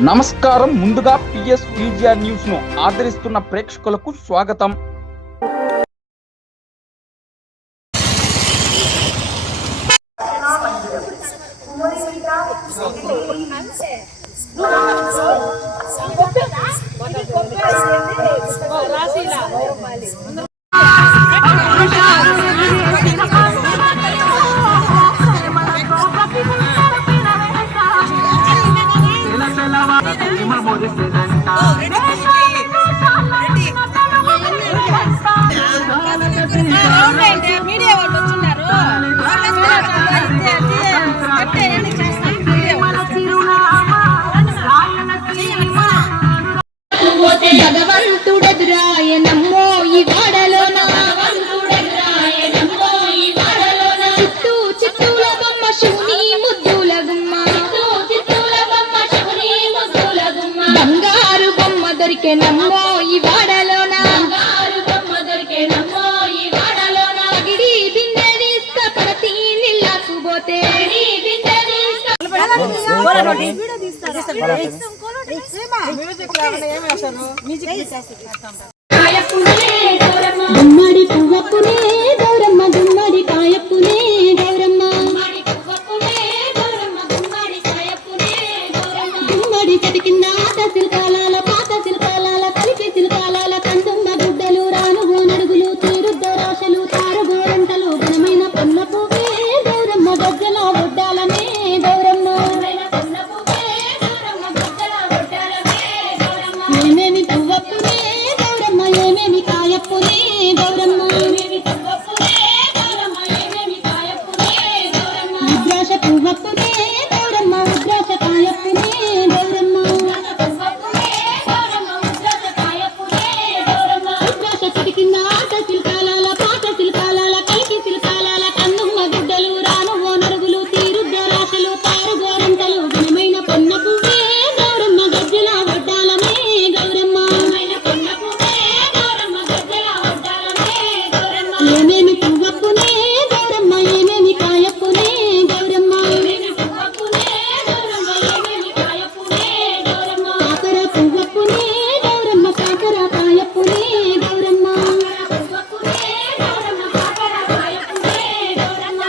నమస్కారం. ముందుగా PS VGR news ను ఆదరిస్తున్న ప్రేక్షకులకు స్వాగతం. మీడియా వాళ్ళు వచ్చిన్నారు. భగవంతుడెదురాయనమ్మో ఈ వాడలోన చుట్టూ చిట్టూల బొమ్మ శివుని ముద్దుల గుమ్మ బంగారు బొమ్మ దొరికెనమ్మో ఈ వాడలోన పగిడి బిందె తీసుక పడతి నిల్లాకు పోతే గుమ్మడి పువ్వప్పునే గౌరమ్మ గుమ్మడి కాయప్పునే గౌరమ్మ గుమ్మడి చెట్టు కింద ఆట శిల్కాల పాత శిల్కాల కలిపి శిల్కాల కందుమ్మ గుడ్డలు రానుగో నడుగులు తీరుద్ద రాశలు తారుగోరంటలు ఘనమైన పొన్న పువ్వే గౌరమ్మ గజ్జల ఒడ్డాలనే గౌరమ్మ ఏమేమి పువ్వప్పునే గౌరమ్మ ఏమేమి కాయప్పునే గౌరమ్మ ఉద్రాశ పువ్వప్పునే గౌరమ్మ ఉద్రాశ కాయప్పునే గౌరమ్మ ఉద్రాశ చెట్టు కింద ఆట శిల్కాల పాత శిల్కాల కలిపి శిల్కాల కన్నుమ్మ గుడ్డలు రాను ఓ నరుగులు తీరుద్ద రాశలు తారుగోరంటలు ఘనమైన పొన్న పువ్వే గౌరమ్మ గజ్జల వడ్డాలమే గౌరమ్మ ఏమేమి పువ్వప్పునే గౌరమ్మ ఏమేమి కాయప్పునే గౌరమ్మ కాకర పువ్వప్పునే గౌరమ్మ కాకర కాయప్పునే గౌరమ్మ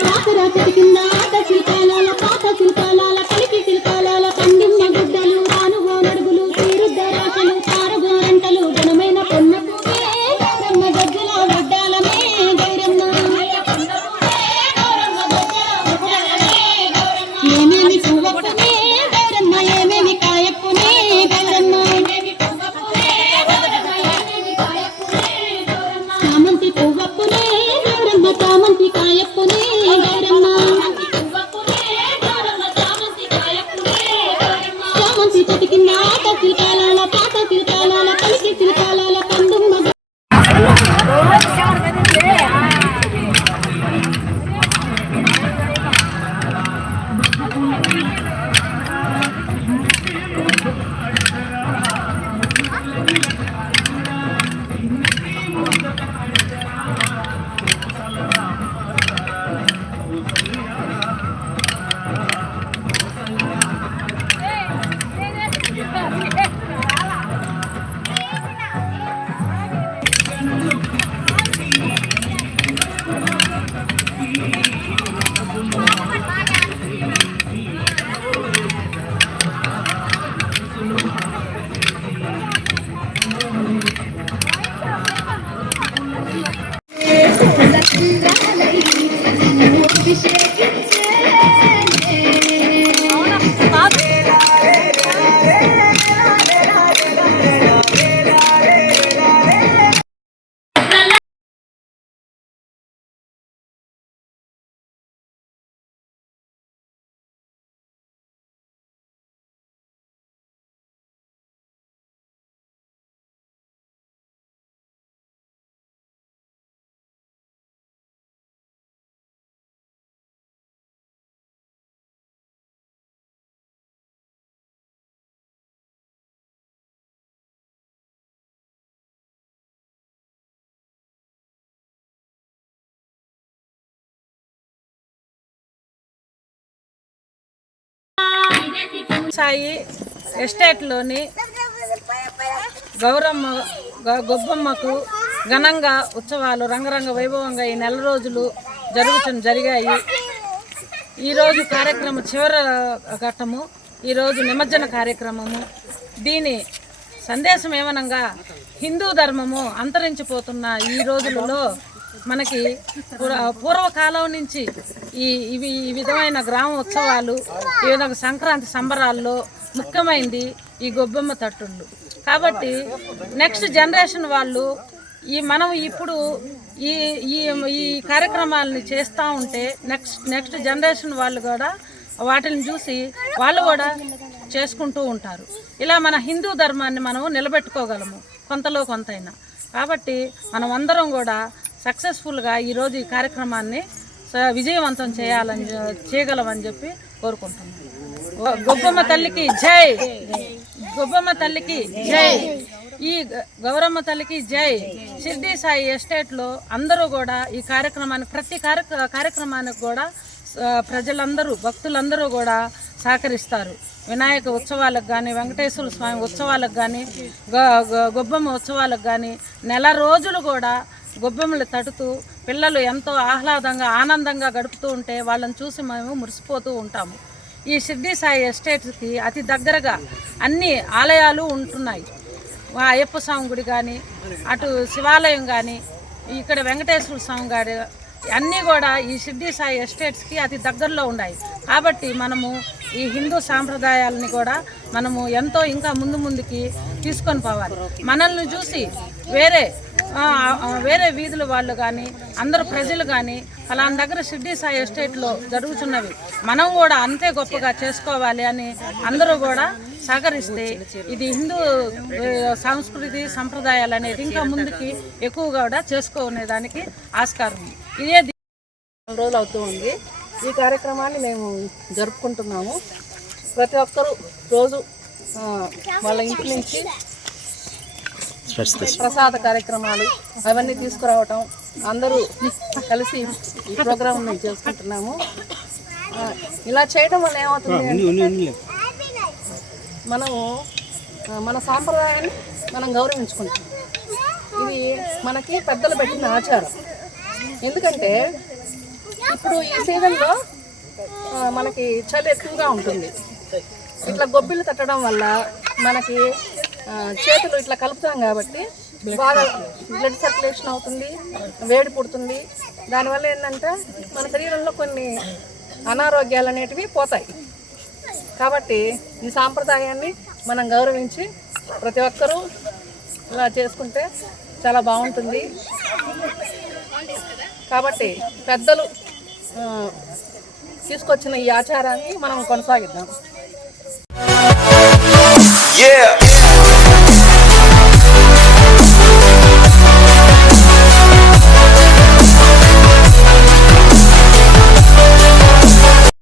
కాకర చెట్టు కింద ఆట శిల్కాల పాత శిల్కాల కలిపి శిల్కాల పండిమ్మ గుడ్డలు రానుగో నడుగులు తీరుద్ద రాశలు తారుగోరంటలు ఘనమైన పొన్న పువ్వే గౌరమ్మ గజ్జల వడ్డాలమే గౌరమ్మ ఏమేమి పువ్వప్పునే గౌరమ్మ ఏమేమి కాయప్పునే గౌరమ్మ చామంతి పువ్వప్పునే గౌరమ్మ చామంతి కాయప్పునే గౌరమ్మ చామంతి చెట్టు కింద ఆట శిల్కాల పాత శిల్కాల కలిపి శిల్కాల పండుమ్మ సాయి ఎస్టేట్లోని గొబ్బమ్మకు ఘనంగా ఉత్సవాలు రంగరంగ వైభవంగా ఈ నెల రోజులు జరిగాయి. ఈరోజు కార్యక్రమం చివరి ఘట్టము, ఈరోజు నిమజ్జన కార్యక్రమము. దీని సందేశం ఏమనగా హిందూ ధర్మము అంతరించిపోతున్న ఈ రోజులలో మనకి పూర్వకాలం నుంచి ఈ విధమైన గ్రామ ఉత్సవాలు, ఈ విధంగా సంక్రాంతి సంబరాల్లో ముఖ్యమైనది ఈ గొబ్బెమ్మ తట్టుళ్ళు. కాబట్టి నెక్స్ట్ జనరేషన్ వాళ్ళు మనం ఇప్పుడు ఈ కార్యక్రమాలని చేస్తూ ఉంటే నెక్స్ట్ జనరేషన్ వాళ్ళు కూడా వాటిని చూసి వాళ్ళు కూడా చేసుకుంటూ ఉంటారు. ఇలా మన హిందూ ధర్మాన్ని మనం నిలబెట్టుకోగలము కొంతలో కొంతైనా. కాబట్టి మనం అందరం కూడా సక్సెస్ఫుల్గా ఈరోజు ఈ కార్యక్రమాన్ని విజయవంతం చేయగలమని చెప్పి కోరుకుంటున్నాం. గొబ్బమ్మ తల్లికి జై, గొబ్బమ్మ తల్లికి జై, ఈ గౌరమ్మ తల్లికి జై. షిర్డీ సాయి ఎస్టేట్లో అందరూ కూడా ఈ కార్యక్రమానికి ప్రతి కార్యక్రమానికి కూడా ప్రజలందరూ భక్తులందరూ కూడా సహకరిస్తారు. వినాయక ఉత్సవాలకు కానీ, వెంకటేశ్వర స్వామి ఉత్సవాలకు కానీ, గొబ్బమ్మ ఉత్సవాలకు కానీ నెల రోజులు కూడా గొబ్బెమ్మలు తడుతూ పిల్లలు ఎంతో ఆహ్లాదంగా ఆనందంగా గడుపుతూ ఉంటే వాళ్ళని చూసి మేము మురిసిపోతూ ఉంటాము. ఈ షిర్డీ సాయి ఎస్టేట్కి అతి దగ్గరగా అన్ని ఆలయాలు ఉంటున్నాయి. అయ్యప్ప స్వామి గుడి కానీ, అటు శివాలయం కానీ, ఇక్కడ వెంకటేశ్వర స్వామి గారి అన్నీ కూడా ఈ షిర్డీ సాయి ఎస్టేట్స్కి అతి దగ్గరలో ఉన్నాయి. కాబట్టి మనము ఈ హిందూ సాంప్రదాయాలని కూడా మనము ఎంతో ఇంకా ముందుకి తీసుకొని పోవాలి. మనల్ని చూసి వేరే వీధుల వాళ్ళు కానీ, అందరూ ప్రజలు కానీ ఫలానా దగ్గర షిర్డీ సాయి ఎస్టేట్లో జరుగుతున్నవి మనం కూడా అంతే గొప్పగా చేసుకోవాలి అని అందరూ కూడా సహకరిస్తే ఇది హిందూ సంస్కృతి సంప్రదాయాలు అనేది ఇంకా ముందుకి ఎక్కువగా కూడా చేసుకునేదానికి ఆస్కారం ఉంది. ఇదే రోజులు అవుతూ ఉంది. ఈ కార్యక్రమాన్ని మేము జరుపుకుంటున్నాము. ప్రతి ఒక్కరూ రోజు వాళ్ళ ఇంటి నుంచి ప్రసాద కార్యక్రమాలు అవన్నీ తీసుకురావటం, అందరూ కలిసి ఈ ప్రోగ్రాం మేము చేసుకుంటున్నాము. ఇలా చేయడం వల్ల ఏమవుతుంది, మనము మన సాంప్రదాయాన్ని మనం గౌరవించుకుంటాం. ఇది మనకి పెద్దలు పెట్టిన ఆచారం. ఎందుకంటే ఇప్పుడు ఈ సీజన్లో మనకి చలి ఎక్కువగా ఉంటుంది. ఇట్లా గొబ్బిళ్ళు తట్టడం వల్ల మనకి చేతులు ఇట్లా కలుపుతాం కాబట్టి బాగా బ్లడ్ సర్క్యులేషన్ అవుతుంది, వేడి పుడుతుంది. దానివల్ల ఏంటంటే మన శరీరంలో కొన్ని అనారోగ్యాలు అనేటివి పోతాయి. కాబట్టి ఈ సాంప్రదాయాన్ని మనం గౌరవించి ప్రతి ఒక్కరూ ఇలా చేసుకుంటే చాలా బాగుంటుంది. కాబట్టి పెద్దలు తీసుకొచ్చిన ఈ ఆచారాన్ని మనం కొనసాగిద్దాం.